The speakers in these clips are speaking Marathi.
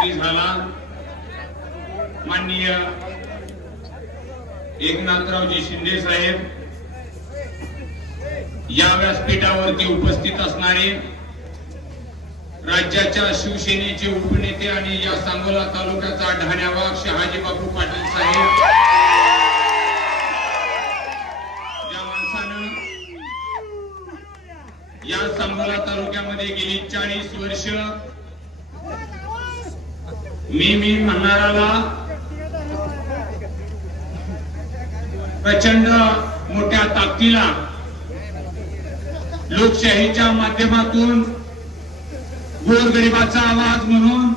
मुख्यमंत्री झाला माननीय एकनाथरावजी शिंदे साहेब या व्यासपीठावरती उपस्थित असणारे राज्याच्या शिवसेनेचे उपनेते आणि या सांगोला तालुक्याचा ढाण्यावाग शहाजी बापू पाटील साहेब, या माणसानं या सांगोला तालुक्यामध्ये गेली 40 वर्ष मी म्हणणाराला प्रचंड मोठ्या ताकदीला लोकशाहीच्या माध्यमातून गोरगरिबाचा आवाज म्हणून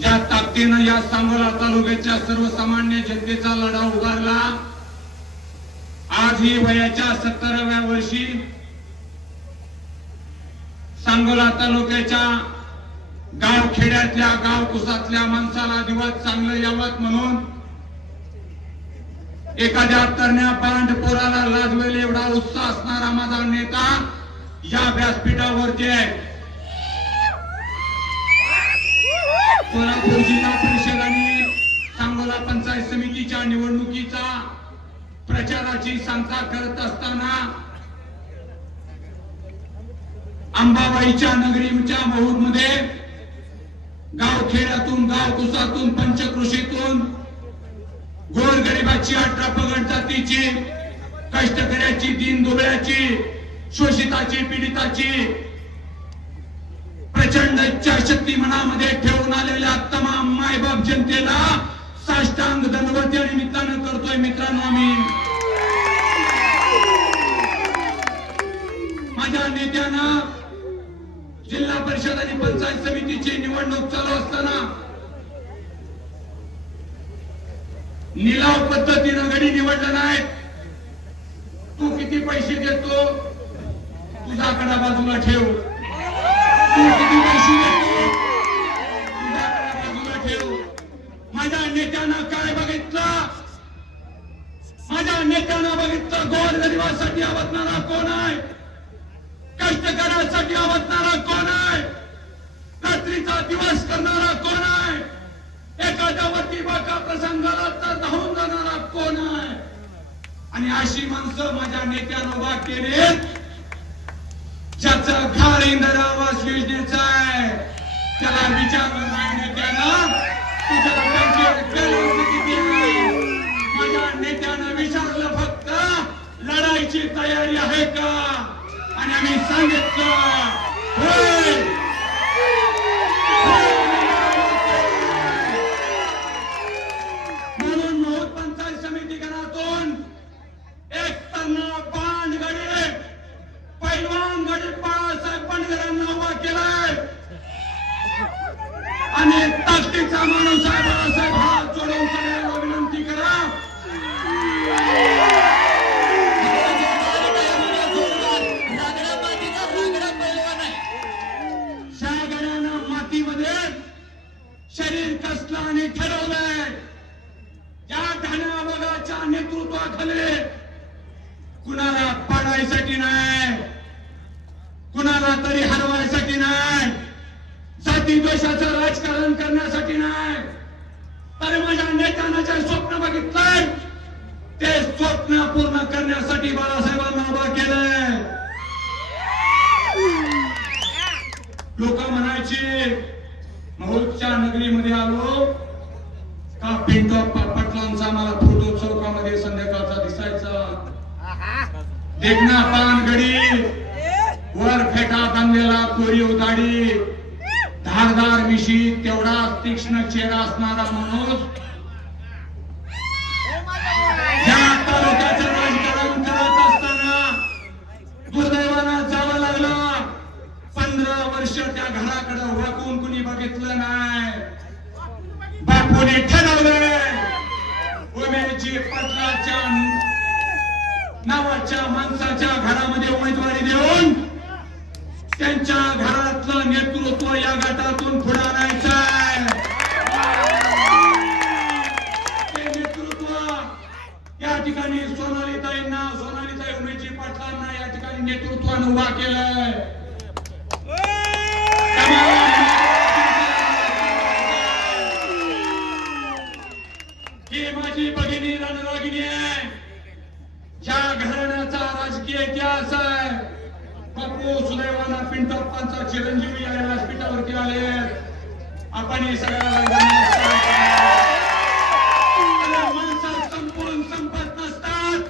ज्या ताकदीनं या सांगोला तालुक्याच्या सर्वसामान्य जनतेचा लढा उभारला, आज ही वयाच्या 70व्या वर्षी सांगोला तालुक्याच्या गाव खेड्यातल्या गाव कुसातल्या माणसाला दिवस चांगलं यावत म्हणून एखाद्या तरण्या पांढ पोराला लाजवेल एवढा उत्साह असणारा माझा नेता या व्यासपीठावरती आहे. सोलापूर जिल्हा परिषद आणि सांगोला पंचायत समितीच्या निवडणुकीचा प्रचाराची सांगता करत असताना अंबाबाईच्या नगरीच्या महूरमध्ये गाव खेड्यातून गाव कुसातून पंचकृषीतून गोरगरिबाची 18 पगड जातीची कष्टकऱ्याची दीनदुबळ्याची शोषिताची पीडिताची प्रचंड इच्छाशक्ती मनामध्ये ठेवून आलेल्या तमाम मायबाप जनतेला साष्टांग दंडवत या निमित्तानं करतोय. मित्रांनो, आम्ही माझ्या नेत्यानं जिल्हा परिषद आणि पंचायत समितीची निवडणूक चालू असताना निलाव पद्धतीनं गडी निवडला नाही. तू किती पैसे देतो तुझा कडा बाजूला ठेव, तू किती पैसे देतो तुझा कडा बाजूला ठेव. माझ्या नेत्यानं काय बघितलं? माझ्या नेत्यानं बघितलं गोरगरिबासाठी आवडणारा कोण आहे, कष्टकऱ्यासाठी आवडणारा कोण आहे, रात्रीचा दिवस करणारा कोण आहे, एखाद्यावरती बाका प्रसंगाला तर धावून जाणारा कोण आहे. आणि अशी माणसं माझ्या नेत्यानं उभा केले ज्याचं घर इंदिरा आवास योजनेचं आहे. त्याला विचारलं माझ्या नेत्यानं तुझ्या बँकेत बॅलन्स किती आहे? माझ्या नेत्यानं विचारलं फक्त लढाईची तयारी आहे का? आणि आम्ही सांगितलं होय. म्हणून महूर पंचायत समिती घरातून एक तरणा पांडगडे पैलवान गडे बाळासाहेब पांडगरांना उभा केलाय आणि ताकदीचा माणूस आहे बाळासाहेब. हात जोडून सगळ्यांना विनंती करा. शरीर कसलं आणि ठरवलंय या ढाण्यावागाच्या नेतृत्वाखाली कुणाला पाडायसाठी नाही, कुणाला तरी हरवायसाठी नाही, जाती द्वेषाचं राजकारण करण्यासाठी नाही. तर माझ्या नेत्यानं जे स्वप्न बघितलंय ते स्वप्न पूर्ण करण्यासाठी बाळासाहेबांना उभा केलंय. लोक म्हणायचे महूरच्या नगरीमध्ये आलो का पिंटो पाटलांचा मला फोटो चौकामध्ये संध्याकाळचा दिसायचा. देखना पानगडी वर फेटा बांधलेला कोरीव दाढी धारदार मिशी तेवढा तीक्ष्ण चेहरा असणारा माणूस या तालुक्याचं राजकारण करत असताना दुर्दैवानं जावं लागलं. 15 वर्ष त्या घराकडे वाकून कुणी बघितलं नाही. बापूने ठरवलंय उमेशजी पाटलाच्या नावाच्या माणसाच्या घरामध्ये उमेदवारी देऊन त्यांच्या घरातलं नेतृत्व या गटातून पुढे आणायचंय. ते नेतृत्व या ठिकाणी सोनालीताई उमेशजी पाटलांना या ठिकाणी नेतृत्वानं उभा केलंय. माझी भगिनी रणरागिणी आहे. ज्या घराण्याचा राजकीय इतिहास आहे. बापू सुदैवाना पिंटप्पांचा चिरंजीवी या व्यासपीठावरती आले. आपण हे सगळ्याला माणसं संपून संपत नसतात.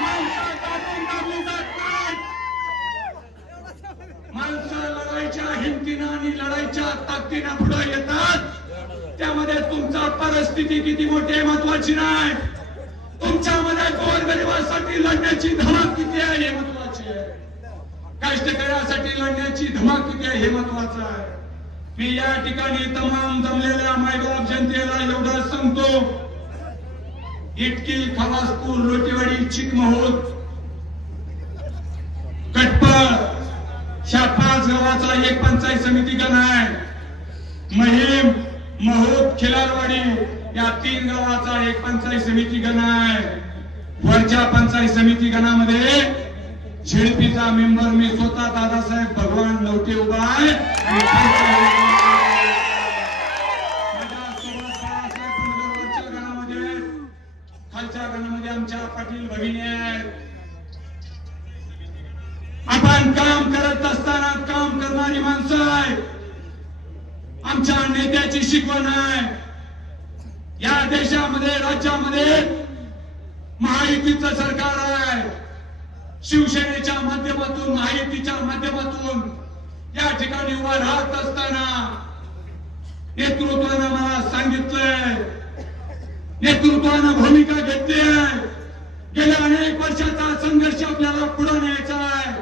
माणसं दाबून दाबली जात नाहीत. माणसं लढाईच्या हिमतीनं आणि लढाईच्या ताकदीनं पुढे येतात. त्यामध्ये तुमचा परिस्थिती किती मोठी आहे महत्वाची नाही. तुमच्यामध्ये गोरगरिबासाठी लढण्याची धमक किती आहे हे महत्वाचे आहे. कष्टकऱ्यासाठी लढण्याची धमक किती आहे हे महत्वाचं आहे. मी या ठिकाणी तमाम जमलेल्या मायबाप जनतेला एवढं सांगतो. इटकी, खवासपूर, लोटेवाडी, चिकमहोद, कटपळ ह्या 5 गावाचा एक पंचायत समिती गण आहे. महिम, महोद, खिलारवाडी या 3 गावाचा एक पंचायत समिती गण आहे. वरच्या पंचायत समिती गणामध्ये झेडपीचा मेंबर मी स्वतः दादासाहेब भगवान लवटे उभा आहे. वरच्या गणामध्ये, खालच्या गणामध्ये आमच्या पाटील भगिनी आहेत. आपण काम करत असताना काम करणारी माणसं आहे. आमच्या नेत्याची शिकवण आहे. या देशामध्ये, राज्यामध्ये महायुतीचं सरकार आहे. शिवसेनेच्या माध्यमातून, महायुतीच्या माध्यमातून या ठिकाणी उभा राहत असताना नेतृत्वानं मला सांगितलंय, नेतृत्वानं भूमिका घेतली आहे. गेल्या अनेक वर्षाचा संघर्ष आपल्याला पुढे न्यायचा आहे.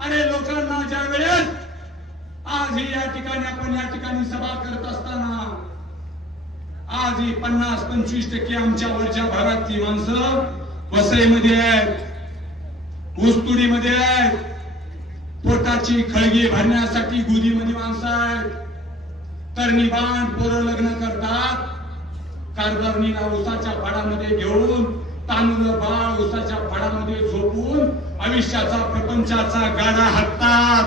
अरे लोकांना ज्या वेळेस आज ही या ठिकाणी आपण या ठिकाणी सभा करत असताना आज ही 50-25% आमच्या वरच्या भागातली माणसं वसईमध्ये आहेत, ऊसतोडीमध्ये आहेत, पोटाची खळगी भरण्यासाठी गुदीमध्ये माणसं आहेत. तरणी बाण पोरं लग्न करतात. कारभारणीला ऊसाच्या फाडामध्ये घेऊन, तांदूळ बाळ ऊसाच्या फाडामध्ये झोपून आयुष्याचा प्रपंचाचा गाडा हाकतात.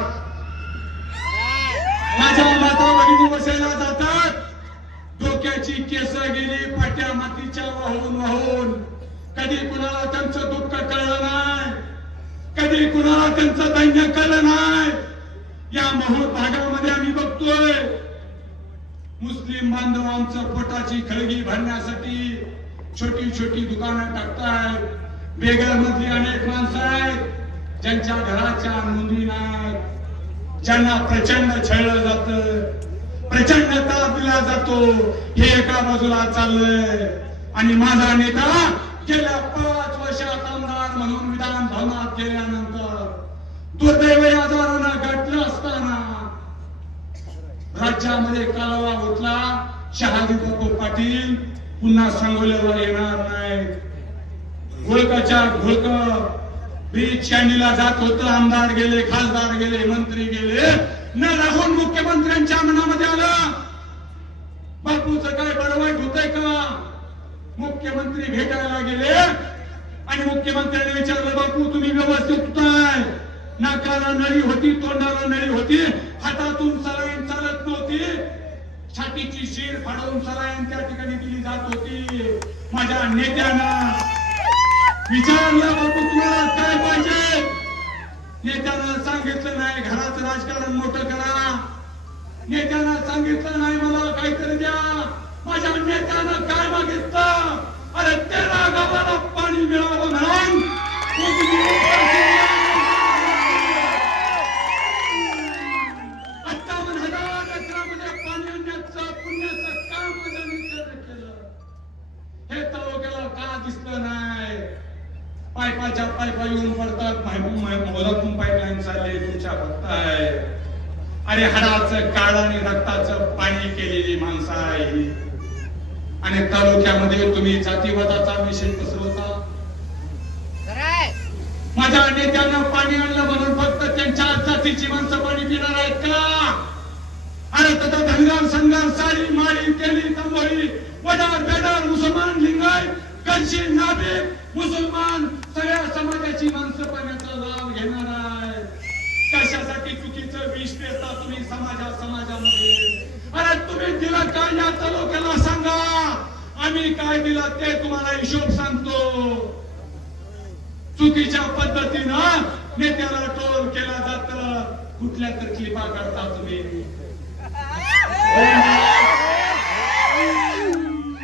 माझ्या माता भगिनी बसायला जातात. डोक्याची केस गेली पाट्या मातीच्या वाहून वाहून. कधी कुणाला त्यांचं दुःख कळलं नाही, कधी कुणाला त्यांचं दैन्य कळलं नाही. या महोद भागामध्ये आम्ही बघतोय मुस्लिम बांधव आमचं पोटाची खळगी भरण्यासाठी छोटी छोटी दुकानं टाकतायत. बेघर मधली अनेक माणसं आहेत ज्यांच्या घराच्या नोंदी नाहीत, ज्यांना प्रचंड छळलं जात, प्रचंड त्रास दिला जातो. हे एका बाजूला चाललंय. आणि माझा नेता गेल्या 5 वर्षात आमदार म्हणून विधान भवनात गेल्यानंतर दुर्दैवी आजारानं गाठलं असताना राज्यामध्ये कालवा उठला. शहाजी बापू पाटील पुन्हा सांगोल्यावर येणार नाही. घोळकाच्या घोळक ब्रिज कॅन्डीला जात होतं. आमदार गेले, खासदार गेले, मंत्री गेले, न राहून मुख्यमंत्र्यांच्या मनामध्ये आलं बापूचं काय बरं वाईट होतंय का. मुख्यमंत्री भेटायला गेले आणि मुख्यमंत्र्यांनी विचारलं, बापू तुम्ही व्यवस्थित होताय? नाकाला नळी होती, तोंडाला नळी होती, हातातून सलाईन चालत नव्हती, छातीची शीर फाडून सलाईन त्या ठिकाणी दिली जात होती. माझ्या नेत्यानं विचारलं, बापू तुम्हाला काय पाहिजे? नेत्यानं सांगितलं नाही घराचं राजकारण मोठं करा. नेत्यानं सांगितलं नाही मला काहीतरी द्या. माझ्या नेत्यानं काय मागितलं? अरे 13 गावाला पाणी मिळावं म्हणून 58,000 एकरामध्ये पाणी आणण्याचं पुण्याचं काम माझ्या नेत्यानं केलं. हे तालुक्याला का दिसलं नाही? पायपाच्या पायपा येऊन पडतात. मोलातून पाईपलाईन चालली तुमच्या बघताय. अरे हाडाचं काळ आणि रक्ताचं पाणी केलेली माणसं आहे. आणि तालुक्यामध्ये तुम्ही जातीवादाचा विषय पसरवता. माझ्या नेत्यानं पाणी आणलं म्हणून फक्त त्यांच्या जातीची माणसं पाणी पिणार आहेत का? अरे तथा धनगर, संघर, साडी, माळी, तेली, तंबोळी, वडार, बेडार, मुसलमान, लिंगायत, गणशी, नाभिक, मुसलमान सगळ्या समाजाची माणसं पाण्याचा लाभ घेणार आहे. कशासाठी चुकीचं विष पेरता तुम्ही समाजामध्ये? अरे तुम्ही दिलं काय या तालुक्याला सांगा, आम्ही काय दिलं ते तुम्हाला हिशोब सांगतो. चुकीच्या पद्धतीनं नेत्याला टोल केला जात, कुठल्या तर क्लिपा करता तुम्ही.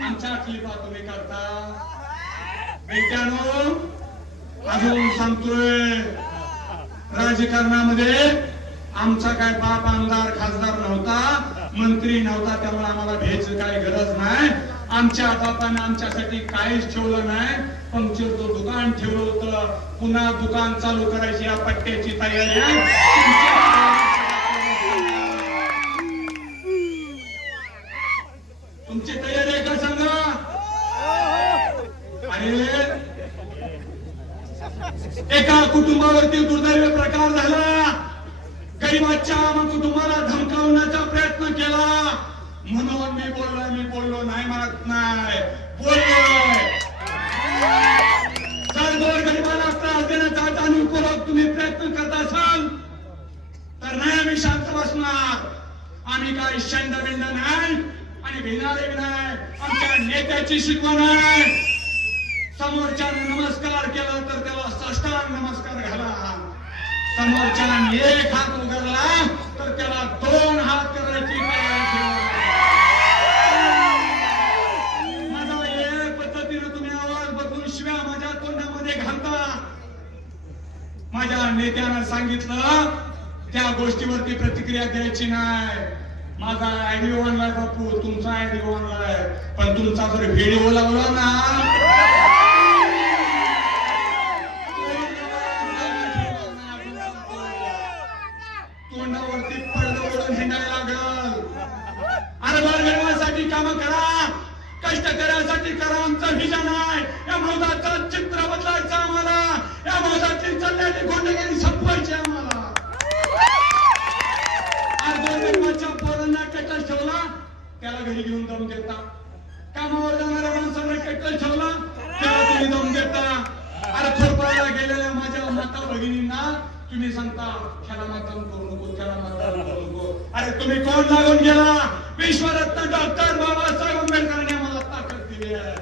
आमच्या क्लिपा तुम्ही करता. मित्रांनो, अजून सांगतोय, राजकारणामध्ये आमचा काय बाप आमदार खासदार नव्हता, मंत्री नव्हता, त्यामुळे आम्हाला भ्यायची काय गरज नाही. आमच्या बापाने आमच्यासाठी काहीच ठेवलं नाही. पंक्चरचं दुकान ठेवलं होतं, पुन्हा दुकान चालू करायची या पट्ट्याची तयारी आहे. तुमची तयारी आहे का सांगा. अरे एका कुटुंबावरती दुर्दैवी प्रकार झाला. गरीबाच्या कुटुंबाला धमकावण्याचा प्रयत्न केला, म्हणून मी बोललो नाही म्हणत नाही, बोललोय. जर गोरगरिबाला त्रास देण्याचा जाणीवपूर्वक तुम्ही प्रयत्न करत असाल तर नाही आम्ही शांत बसणार. आम्ही काय शंड नाही आणि भिणारे नाही. आमच्या नेत्याची शिकवण आहे, समोरच्याने नमस्कार केला तर त्याला साष्टांग नमस्कार घाला. समोरच्याने एक हात उघडला तर त्याला 2 हात करायची तयारी ठेवा. माझा हे पद्धतीने तुम्ही आवाज बदलून शिव्या माझ्या तोंडामध्ये घालता. माझ्या नेत्यानं सांगितलं त्या गोष्टीवरती प्रतिक्रिया द्यायची नाही. माझा आयडी ऑनलाय बापू, तुमचा आयडी ऑनलाय, पण तुमचा जर व्हिडिओ लावला ना तोंडावरती पडदा ओढून हिंडायला लागल. अरे गोरगरिबासाठी काम करा, कष्ट करण्यासाठी करा. आमचं विजन आहे या मौजाचं चित्र बदलायचं आम्हाला. या मौजाची चाललेली गुंडगिरी संपवायची आम्हाला. आज गोरगरिबाच्या पोरांना कटल ठेवला, त्याला घरी घेऊन जाऊन देता. कामावर जाणाऱ्या माणसांना कटल ठेवला, त्याला तुम्ही जाऊन देता. अरे थोरपाला गेलेल्या माझ्या माता भगिनींना तुम्ही सांगता ह्याला मतदान करू नको, त्याला मतदान करू नको. अरे तुम्ही कोण लागून गेला. विश्वरत्न डॉक्टर बाबासाहेब आंबेडकरांनी आम्हाला ताकद दिली आहे,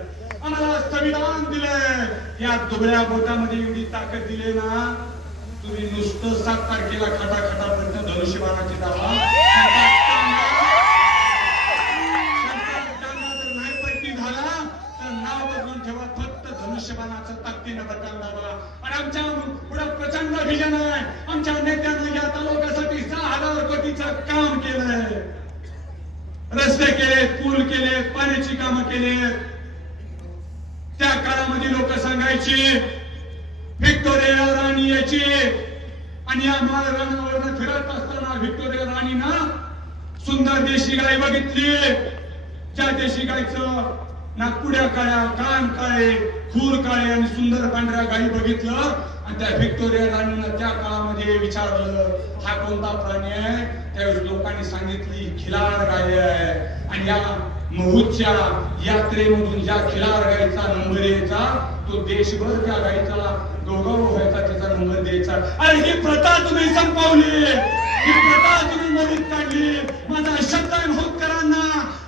आम्हाला संविधान दिलंय. या दुबळ्या बोटामध्ये एवढी ताकद दिली ना, तुम्ही नुसतं 7 तारखेला खटाखटापर्यंत धनुष्यबाणाची दावा जर नाही पैकी झाला तर नाव बदलून ठेवा, फक्त धनुष्यबाणाचं ताकदीनं बटन दाबा. आणि आमच्या पुढे प्रचंड विजन आहे. आमच्या नेत्यांनी या तालुक्यासाठी 6,000 कोटीचं काम केलंय. रस्ते केले, पूल केले, पाण्याची कामं केले. त्या काळामध्ये लोक सांगायची व्हिक्टोरिया राणी याची, आणि या माळरानावर फिरत असताना व्हिक्टोरिया राणीनं सुंदर देशी गाय बघितली. त्या देशी गायचं नागपुड्या काळ्या, कान काळे, खूर काळे आणि सुंदर पांढऱ्या गायी बघितलं. आणि त्या व्हिक्टोरिया राणीनं त्या काळामध्ये विचारलं हा कोणता प्राणी आहे. त्यावेळेस लोकांनी सांगितली खिलार गाय आहे. आणि या महूच्या यात्रेमधून ज्या खिलार गायीचा नंबर यायचा तो देशभर त्या गायीचा गौरव व्हायचा, त्याचा नंबर द्यायचा. अरे ही प्रथा तुम्ही संपवली, ही प्रथा तुम्ही मोडीत काढली. माझा शब्द आहे महूतकरांना,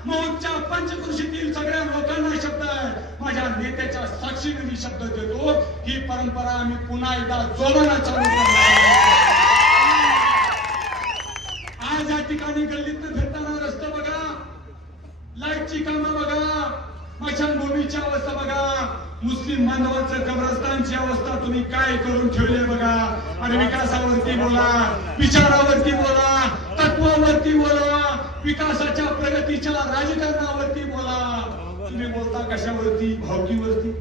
महूच्या पंचकृषीतील सगळ्या लोकांना शब्द आहे. माझ्या नेत्याच्या साक्षीने मी शब्द देतो, ही परंपरा आम्ही पुन्हा एकदा जोमानं चालू करणार. आज या ठिकाणी गल्लीतनं फिरताना रस्ते बघा, लाईटची कामं बघा, स्मशानभूमीची अवस्था बघा, मुस्लिम बांधवांचं कब्रस्तानची अवस्था तुम्ही काय करून ठेवले बघा. आणि विकासावरती बोला, विचारावरती बोला, तत्वावरती बोला, विकासाच्या प्रगतीच्या राजकारणावरती बोला. तुम्ही बोलता कशावरती? भावकीवरती.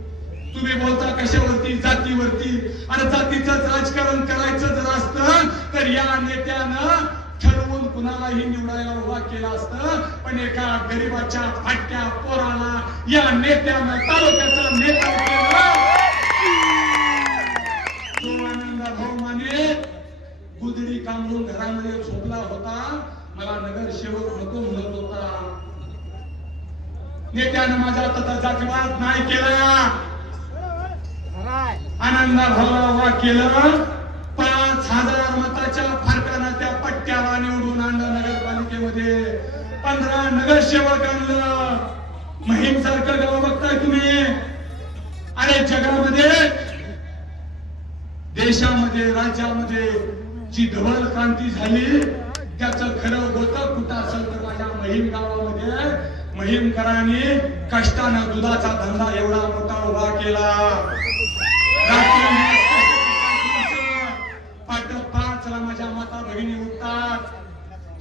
तुम्ही बोलता कशावरती? जातीवरती. आणि जातीचं राजकारण करायचं जर असतं तर या नेत्यानं ठरवून कुणालाही निवडायला उभा केला असतं. पण एका गरीबाच्या फाटक्या पोराला या नेत्यानं तालुक्याचा नेता केला. तो आनंद भाऊ माने गुदडी कामरून घरामध्ये झोपला होता, मला नगरसेवक नको म्हणत होता. नेत्यानं माझ्या तथा जातीवाद नाही केला. आनंद भाऊला उभा केलं. 5,000 मताच्या फरकानं त्या पट्ट्याला निवडून आणलं नगरपालिकेमध्ये. 15 नगरसेवक आणलं. महिम सारखं गाव बघताय तुम्ही. अरे जगामध्ये, देशामध्ये, राज्यामध्ये जी धवल क्रांती झाली त्याचं खरं होतं कुठं असेल तर माझ्या महिम गावामध्ये. महिमकरांनी कष्टानं दुधाचा धंदा एवढा मोठा उभा केला. पाट 5 ला माझ्या माता भगिनी उठतात,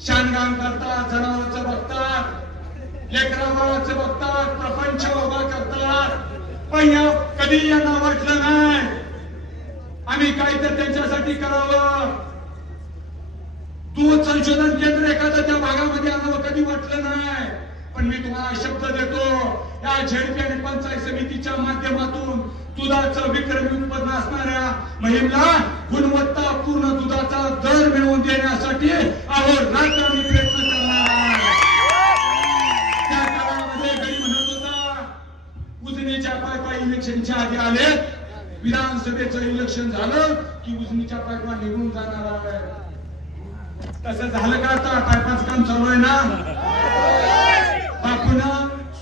शानगान करतात, जनावरचं बघतात, लेकरा बाळाचं बघतात, प्रपंच उभा करतात. पण कधी यांना वाटलं नाही आम्ही काहीतरी त्यांच्यासाठी करावं. दूध संशोधन केंद्र एखादं त्या भागामध्ये आणावं कधी वाटलं नाही. पण मी तुम्हाला शब्द देतो, या झेडपी आणि पंचायत समितीच्या माध्यमातून दुधाचं विक्रमी उत्पन्न असणाऱ्या महिमला गुणवत्तापूर्ण दुधाचा दर मिळवून देण्यासाठी अहोरात्र आम्ही प्रयत्न करणार आहे. त्या काळामध्ये गडी म्हणत होता उजनीच्या पायपा इलेक्शनच्या आधी आले, विधानसभेचं इलेक्शन झालं की उजनीच्या पायपा निघून जाणार आहे. तसं झालं का? आता पायपाचं काम चालू आहे ना. बापून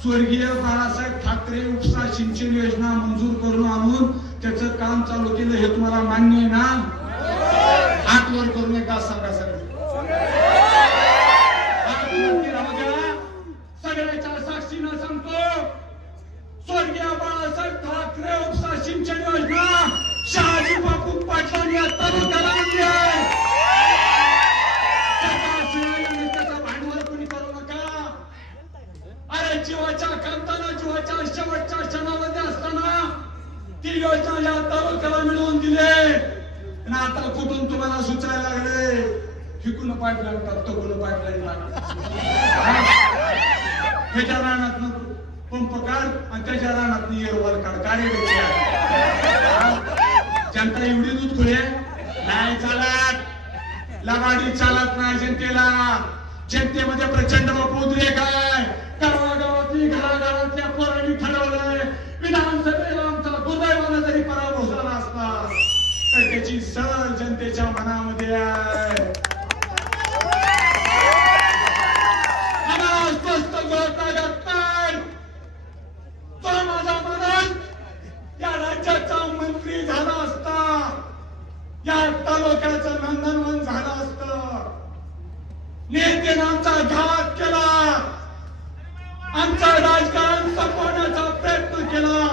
स्वर्गीय बाळासाहेब ठाकरे उपसा सिंचन योजना मंजूर करून आणून त्याचं काम चालू केलं, हे तुम्हाला मान्य आहे ना? हात वर करून एकदा सांगा सगळे. सगळ्याच्या साक्षीनं सांगतो, स्वर्गीय बाळासाहेब ठाकरे उपसा सिंचन योजना शहाजी बापू पाटलांनी तालुक्याला आणली आहे. त्याचा भांडवल कोणी करू नका. अरे जीवाच्या कांताना, जीवाच्या शेवटच्या क्षणामध्ये असताना ती योजना या तालुक्याला मिळवून दिली. आणि आता कुठून तुम्हाला सुचायला लागले हिकून पाईपलाईन टाकतो, कुठून पाईपलाईन टाकतो. ह्याच्या रानात पंप काढ आणि त्याच्या रानात एअरवॉल काढ. काय जनता एवढी दूध खुळे नाही चालत. लबाडी चालत नाही जनतेला. जनतेमध्ये प्रचंड उद्रेक आहे. गावागावातली घराघरातल्या पोरांनी ठरवलंय विधानसभेला आमचा दुर्दैवानं जरी पराभव झाला असता तर त्याची सर जनतेच्या मनामध्ये आहे. आम्हाला स्वस्थ गोळता लागत नाही. तो माझा मदन या राज्याचा मंत्री झाला असता, या तालुक्याचं नंदनवन झालं असतं. नेत्याने आमचा घात केला, आमचं राजकारण संपवण्याचा प्रयत्न केला.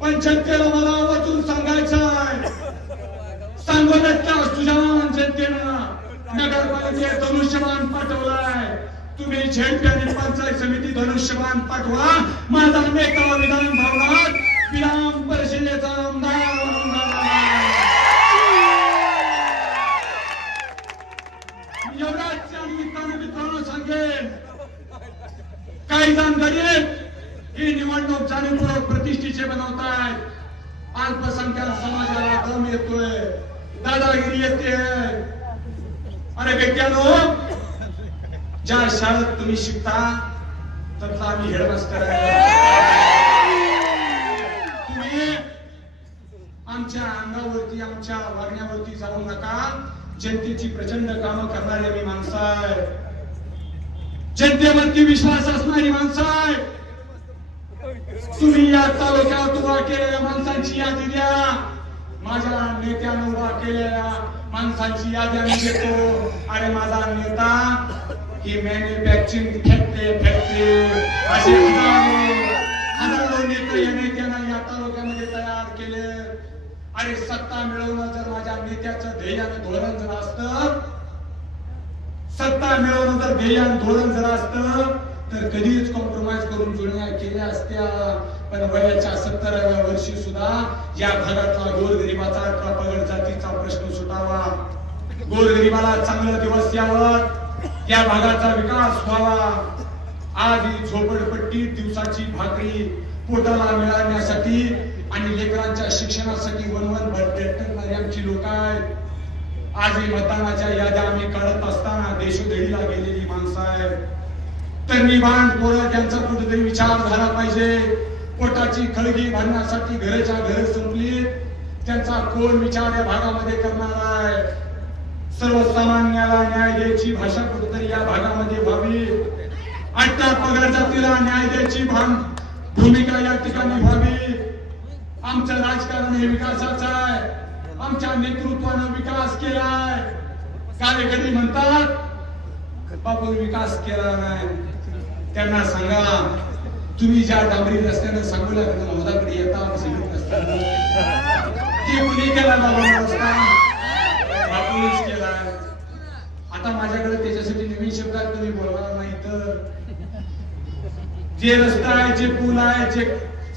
पण जनतेला मला आवर्जून सांगायचं आहे, सांगोल्यातल्या सुजाण जनतेनं नगरपालिकेत धनुष्यबाण पाठवलाय. तुम्ही झेडपी आणि पंचायत समिती धनुष्यबाण पाठवा. माझा नेता विधान भवनात विधान परिषदेचा आमदार म्हणून एवढाच या निमित्तानं मित्रांनो सांगेन, काही जण गरीब ही निवडणूक जाणीवपूर्वक प्रतिष्ठेचे बनवतायत. अल्पसंख्याक समाजाला दम येतोय, दादागिरी येते. अरे व्यक्त्यानो, ज्या शाळेत तुम्ही शिकता त्यातला आम्ही हेडमास्टर आहे. तुम्ही आमच्या अंगावरती, आमच्या वागण्यावरती जाऊ नका. जनतेची प्रचंड कामं करणारी आम्ही माणसं आहे. जनतेवरती विश्वास असणारी माणसं आहे. तुम्ही या तालुक्यात उभा केलेल्या माणसांची यादी द्या. माझ्या नेत्यानं उभा केलेल्या माणसांची यादी आम्ही देतो. अरे माझा नेता ही मॅन्युफॅक्चरिंग फॅक्टरी असे हजारो नेते या नेत्यानं या तालुक्यामध्ये तयार केले. अरे सत्ता मिळवणं जर माझ्या नेत्याचं ध्येय आणि धोरण जर असतं, सत्ता मिळवणं जर ध्येय आणि धोरण जर असतं तर कधीच कॉम्प्रोमाइज करून जुळण्या केल्या असत्या. पण वयाच्या 70व्या वर्षी सुद्धा या भागातला गोरगरिबाचा, प्रपगड जातीचा प्रश्न सुटावा, गोरगरिबाला चांगले दिवस यावं, या भागाचा विकास व्हावा. आज ही झोपडपट्टी, दिवसाची भाकरी पोटाला मिळवण्यासाठी आणि लेकरांच्या शिक्षणासाठी वनवन भटकणारी आमची लोक आहेत. आज ही मतदानाच्या याद्या आम्ही काढत असताना देशोधडीला गेलेली माणसं आहेत. तर निवांत पोरं त्यांचा कुठेतरी विचार झाला पाहिजे. पोटाची खळगी भरण्यासाठी घराच्या घर संपली, त्यांचा कोण विचार या भागामध्ये करणार आहे. सर्वसामान्याला न्याय द्यायची भाषा कुठेतरी या भागामध्ये व्हावी. अट्टा पगार जातीला न्याय द्यायची भूमिका या ठिकाणी व्हावी. आमचं राजकारण हे विकासाचं आहे. आमच्या नेतृत्वानं विकास केलाय. कार्यकर्ते म्हणतात बापू विकास केला नाही. त्यांना सांगा तुम्ही ज्या डांबरी रस्त्यानं सांगोल्या मधाकडे येता सिमेंट रस्त्यानं ते कुणी केला बाबा रस्ता? बापूनेच केलाय. आता माझ्याकडे त्याच्यासाठी नवीन शब्दात तुम्ही बोलणार नाही तर जे रस्ता आहे, जे पूल आहे, जे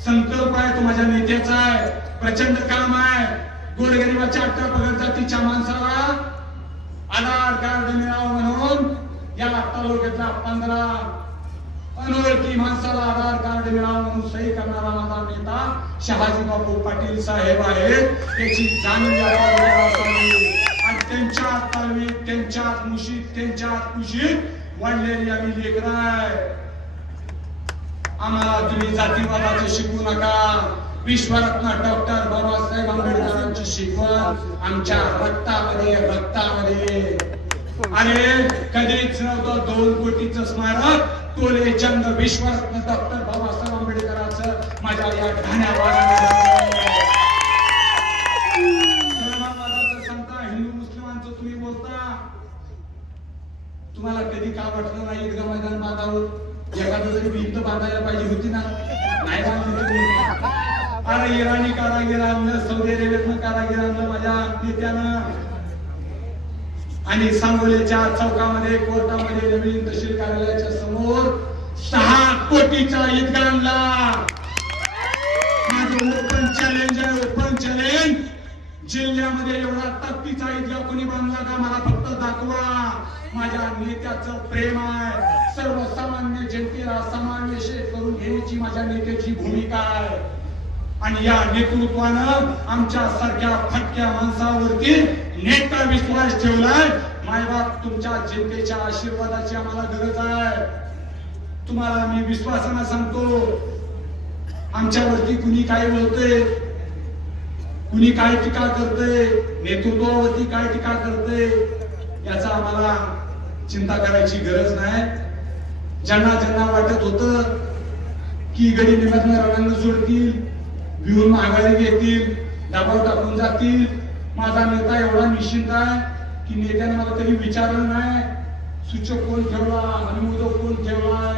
संकल्प आहे तो माझ्या नेत्याचा आहे. प्रचंड काम आहे. गोरगरिबाच्या अट्टा पगार जातीच्या माणसाला आधार कार्ड मिळावं म्हणून या तालुक्यातल्या 15 अनोळखी माणसाला आधार कार्ड मिळावं म्हणून सही करणारा माझा नेता शहाजी बापू पाटील साहेब आहेत. त्याची जाणीव आणि त्यांच्या तालमीत, त्यांच्या मुशीत, त्यांच्या कुशीत वाढलेली आम्ही लेकरं आहे. आम्हाला तुम्ही जातीवादाचे शिकवू नका. विश्वरत्न डॉक्टर बाबासाहेब आंबेडकरांची शिकवण आमच्या रक्तामध्ये अरे कधीच नव्हतं. 2 कोटीचं स्मारक तोलेचंद विश्वरत्न डॉक्टर बाबासाहेब आंबेडकरांचं माझ्या या धन्यवादाचं सांगता. हिंदू मुस्लिमांचं तुम्ही बोलता. तुम्हाला कधी का वाटलं नाही ईदगाह मैदान बांधावं? एखादं जरी भिंत बांधायला पाहिजे होती ना, नाही बांधली. अरे इराणी कारागिरांना, सौदी अरेबियातनं कारागिरांना माझ्या नेत्यानं आणि सांगोल्याच्या चौकामध्ये कोर्टामध्ये नवीन तहसील कार्यालयाच्या समोर 6 कोटीचा ईदगाह आणला. माझं ओपन चॅलेंज आहे. Open challenge. जिल्ह्यामध्ये एवढा ताकदीचा ईदगाह कोणी बांधला का? मला फक्त दाखवा. माझ्या नेत्याचं प्रेम आहे. सर्वसामान्य जनतेला समावेश करून घेण्याची माझ्या नेत्याची भूमिका आहे. आणि या नेतृत्वानं आमच्या सारख्या फटक्या माणसावरती नेता विश्वास ठेवलाय. मायबाप तुमच्या जनतेच्या आशीर्वादाची आम्हाला गरज आहे. तुम्हाला मी विश्वासानं सांगतो आमच्यावरती कुणी काय बोलतोय, कुणी काय टीका करतोय, नेतृत्वावरती काय टीका करतोय याचा आम्हाला चिंता करायची गरज नाही. ज्यांना ज्यांना वाटत होतं की गडी निघतनं रंग सोडतील, भिवून माघारी घेतील, दबाव टाकून जातील, माझा नेता एवढा निश्चिंत आहे की नेत्याने मला कधी विचारलं नाही सूचक कोण ठेवला, अनुमोदक कोण ठेवलाय,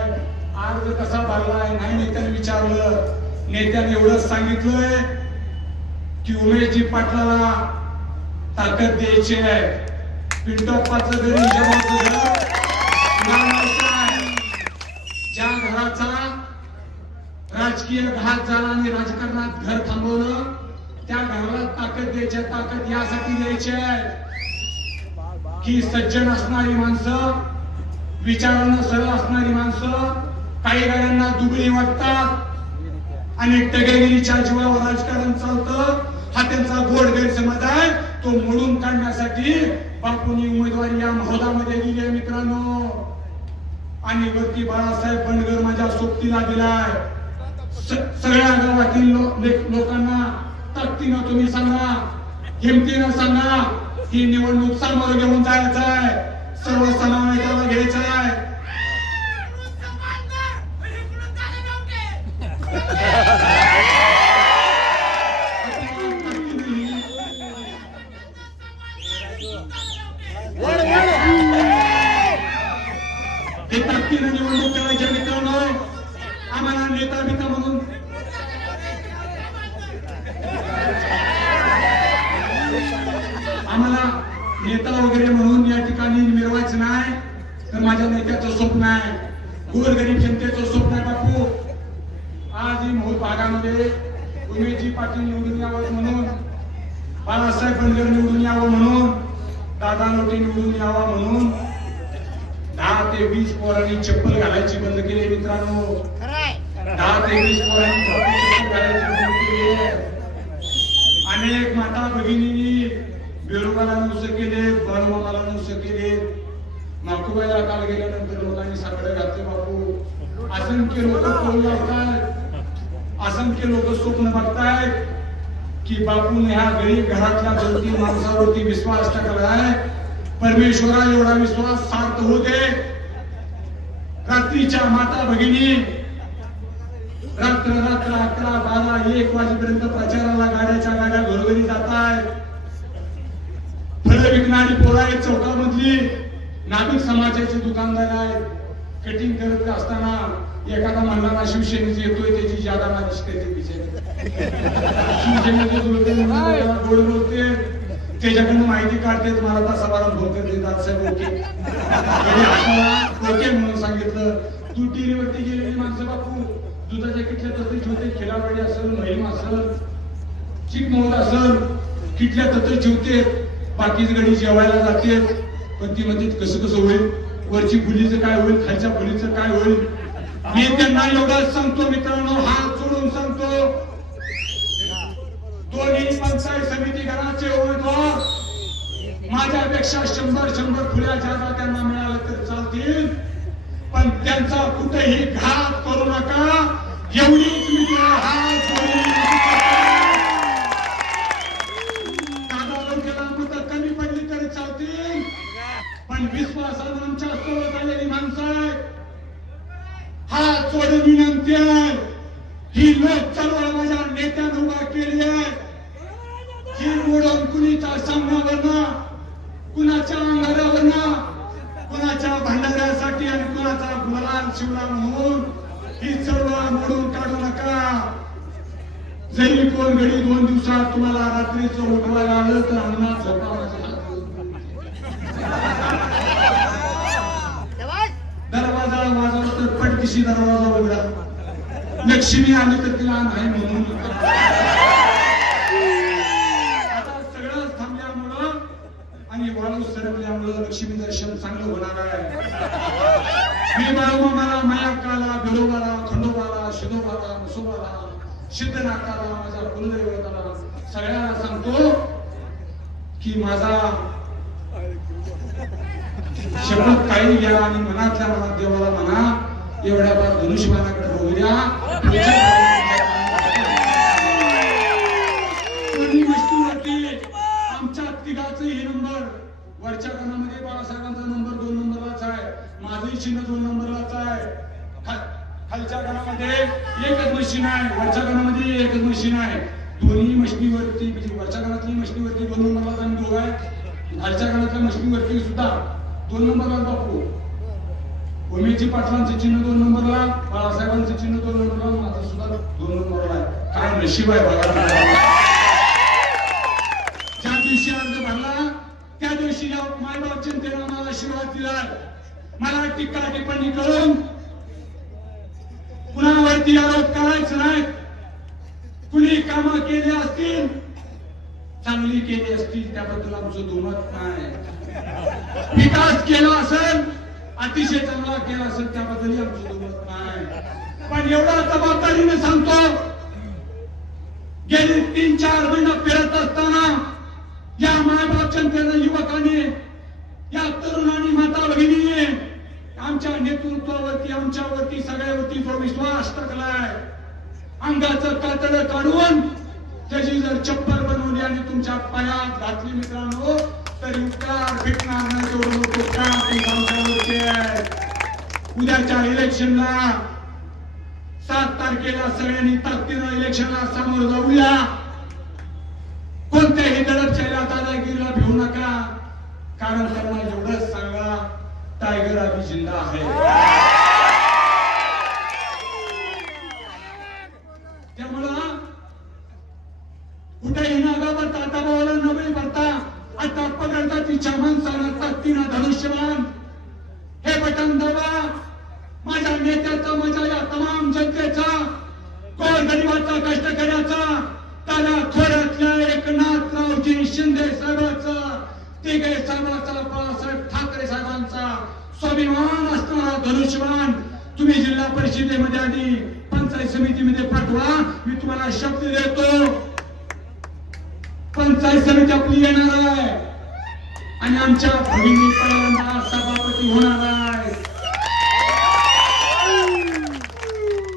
अर्ज कसा भरलाय, नाही नेत्याने विचारलं. नेत्याने एवढंच सांगितलंय की उमेशजी पाटलाला ताकद द्यायची आहे. पिंटोप्पाचं घरी ज्या घराचा राजकीय घात झाला आणि राजकारणात घर थांबवलं त्या घराला ताकद द्यायची. ताकद यासाठी द्यायची आहे की सज्जन असणारी माणसं, विचारानं सरळ असणारी माणसं काही गाड्यांना दुबळी वाटतात आणि टगेगिरीच्या जीवावर राजकारण चालतं. हा त्यांचा गोड गैरसमज आहे. तो मोडून काढण्यासाठी बापूंनी उमेदवारी या महोदामध्ये दिली आहे मित्रांनो. आणि वरती बाळासाहेब बंडगर माझ्या सोबतीला दिलाय. सगळ्या गावातील लोकांना ताकदीनं तुम्ही सांगा, हिमतीनं सांगा ही निवडणूक सामोरं घेऊन जायचं आहे. सर्वसामान्याला घ्यायचं आहे. ताकदीनं निवडणूक करायच्या मित्रांनो. आम्हाला नेता बिता म्हणून आम्हाला नेता वगैरे म्हणून या ठिकाणी मिरवायचं नाही. तर माझ्या नेत्याचं स्वप्न आहे, गोरगरीब जनतेचं स्वप्न आहे. बापू आज ही मोहोळ भागामध्ये उमेशजी पाटील निवडून यावं म्हणून, बाळासाहेब बंडगर निवडून यावं म्हणून, दादा लोटे निवडून यावा म्हणून 10 ते 20 पोरांनी चप्पल घालायची बंद केली मित्रांनो. 10 ते 20 पोरांनी चप्पल घालायची बंद केली. अनेक माता भगिनींनी बेरोगाला नुसतं केले, बाळूमामाला नुसतं केले. माकुबाईला काल गेल्यानंतर लोकांनी साकडे घातले. बापू असंख्य लोक बोलू लागतात, असंख्य लोक स्वप्न बघतायत की बापूने ह्या गरीब घरातल्या 2-3 माणसावरती विश्वास टाकलाय. परमेश्वरा एवढा विश्वास सार्थ होऊ दे. रात्रीच्या माता भगिनी रात्र 11, 12, 1 वाजेपर्यंत प्रचाराला गाड्याच्या गाड्या घरोघरी जात आहेत. फळं विकणारी पोरं आहेत चौकामधली, नाभिक समाजाचे दुकानदार आहेत. कटिंग करत असताना एखादा मल्हारा शिवसेनेचे येतोय, त्याची जादा मालिश करते बिचारी. शिवसेनेचे गोड बोलते, त्याच्याकडून माहिती काढते, मला तसा बारा फोन करते, दादसाहेब ओके म्हणून सांगितलं. तू टीव्हीवरती गेलेली माणसं बापू दुधाच्या किटल्या तसं ठेवते, खेळावाडी असेल, महिम असेल, चिकमोहर असेल, किटल्या तसं ठेवते. बाकीच गडी जेवायला जाते, पण ती म्हणते कसं कसं होईल, वरची फुलीचं काय होईल, खालच्या फुलीचं काय होईल. मी त्यांना एवढंच सांगतो मित्रांनो, हात जोडून सांगतो, दोन्ही पंचायत समिती घराचे उमेदवार माझ्यापेक्षा 100 फुल्या जागा त्यांना मिळाल्या तर चालतील, पण त्यांचा कुठेही घात करू नका, एवढीच मी हात जोडून. दादा लोकांना मतं कमी पडली तरी चालतील, पण विश्वासानं आमच्या सोबत आलेली माणसं आहेत. हात जोडून विनंती आहे, ही लोक चळवळ माझ्या नेत्यानं उभा केली आहे. ही मोडून कुणीच्या सामन्यावरनं, कुणाच्या अंगारावरनं, कुणाच्या भंडाऱ्यासाठी आणि कुणाचा गुलाल शिवला म्हणून ही चळवळ मोडून काढू नका. जरी कोण घडी 2 दिवसात तुम्हाला रात्रीचं उठवायला आलं तर अंगणात झोपा. दरवाजा वाजवला तर पटदिशी दरवाजा उघडा. लक्ष्मी आली तर तिला नाही म्हणून. आता सगळं थांबल्यामुळं आणि वाळू सरकल्यामुळं लक्ष्मी दर्शन चांगलं होणार आहे. मी बाळूमामाला, मायाकाला, बिरोबाला, खंडोबाला, शिदोबाला, मसोबाला, सिद्धनाथाला, माझ्या कुलदैवताला सगळ्यांना सांगतो की माझा शपथ काही घ्या आणि मनातल्या मनात देवाला म्हणा, एवढ्या बार धनुष्यबाणाकडे बघू द्या. आमच्या तिघाचंही नंबर वरच्या कानामध्ये बाळासाहेबांचा नंबर 2 नंबरलाच आहे, माझंही चिन्ह 2 नंबरलाच आहे. खालच्या कानामध्ये एकच मशीन आहे, वरच्या कानामध्ये एकच मशीन आहे. दोन्ही मशीनीवरती म्हणजे वरच्या कानातली मशीनीवरती 2 नंबरला आम्ही दोघं आहे, खालच्या कानातल्या मशीनीवरती सुद्धा 2 नंबरला बापू. उमेशजी पाटलांचं चिन्ह 2 नंबरला, बाळासाहेबांचं चिन्ह 2 नंबरला, माझं सुद्धा 2 नंबरला आहे. काय नशीब आहे बघा. ज्या दिवशी अर्ज भरला त्या दिवशी मायबाप जनतेने मला आशीर्वाद दिलाय. मला टीका टिप्पणी करून कुणावरती आरोप करायचं नाही. कुणी कामं केली असतील, चांगली केली असतील, त्याबद्दल आमचं दुमत नाही. विकास केला असेल, अतिशय चांगला केला असेल, त्याबद्दलही आमचं दुमत नाही. पण एवढा जबाबदारीने सांगतो, गेली 3-4 महिने फिरत असताना या मायबाप जनतेने, युवकांनी, या तरुणांनी, माता भगिनीने आमच्या नेतृत्वावरती, आमच्यावरती, सगळ्यावरती जो विश्वास टाकलाय, अंगाचं कातडं काढून त्याची जर चप्पल बनवली आणि तुमच्या पायात घातली मित्रांनो, तरी उपकार भेटणार नाही. तेवढं मोठं काम आहे. उद्याच्या इलेक्शनला 7 तारखेला सगळ्यांनी ताकदीनं इलेक्शनला सामोरं जाऊया. कोणत्याही दडपशाहीला, दादागिरीला भिवू नका, कारण त्यांना एवढंच सांगा, टायगर अभी जिंदा आहे. त्यामुळं कुठेही न घाबरता, दबावाला न बळी पडता, आता पकडता तिच्या माणसानं ताकदीनं धनुष्यबाण हे बटन दाबा. माझ्या नेत्याचा, माझ्या या तमाम जनतेचा, गोरगरिबाचा, कष्टकऱ्याचा, त्याला थोड्यातल्या एकनाथरावजी शिंदे साहेबांचा, तिघे साहेबांचा, बाळासाहेब ठाकरे साहेबांचा स्वाभिमान असणारा धनुष्यबाण तुम्ही जिल्हा परिषदेमध्ये आणि पंचायत समितीमध्ये पाठवा. मी तुम्हाला शब्द देतो, पंचायत समिती आपली येणार आहे आणि आमच्या भगिनी पहिल्यांदा सभापती होणार आहे.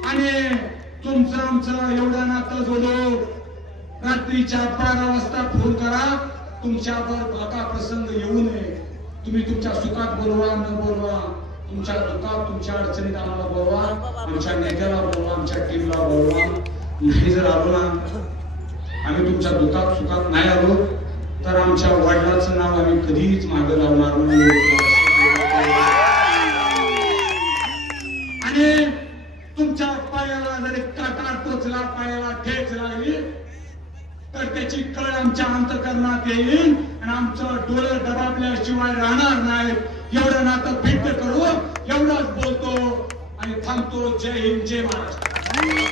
आणि तुमचं आमचं एवढं नातं जोडो. रात्रीच्या 12 वाजता फोन करा, तुमच्यावर धोका प्रसंग येऊ नये. तुम्ही तुमच्या सुखात बोलवा, न बोलवा, तुमच्या दुःखात तुमच्या अडचणीत आम्हाला बोलवा, आमच्या नेत्याला बोलवा, आमच्या टीमला बोलवा. नाही जर आलो ना, आम्ही तुमच्या दुःखात सुखात नाही आलो तर आमच्या वडिलांचं नाव आम्ही कधीच मागे लावणार नाही. आणि तुमच्या पायाला जर काटा टोचला, पायाला ठेच लागली तर त्याची कळ आमच्या अंतःकरणात येईल आणि आमचं डोळे दबाबल्याशिवाय राहणार नाही. एवढं नातं फिट करू, एवढंच बोलतो आणि थांबतो. जय हिंद, जय महाराष्ट्र.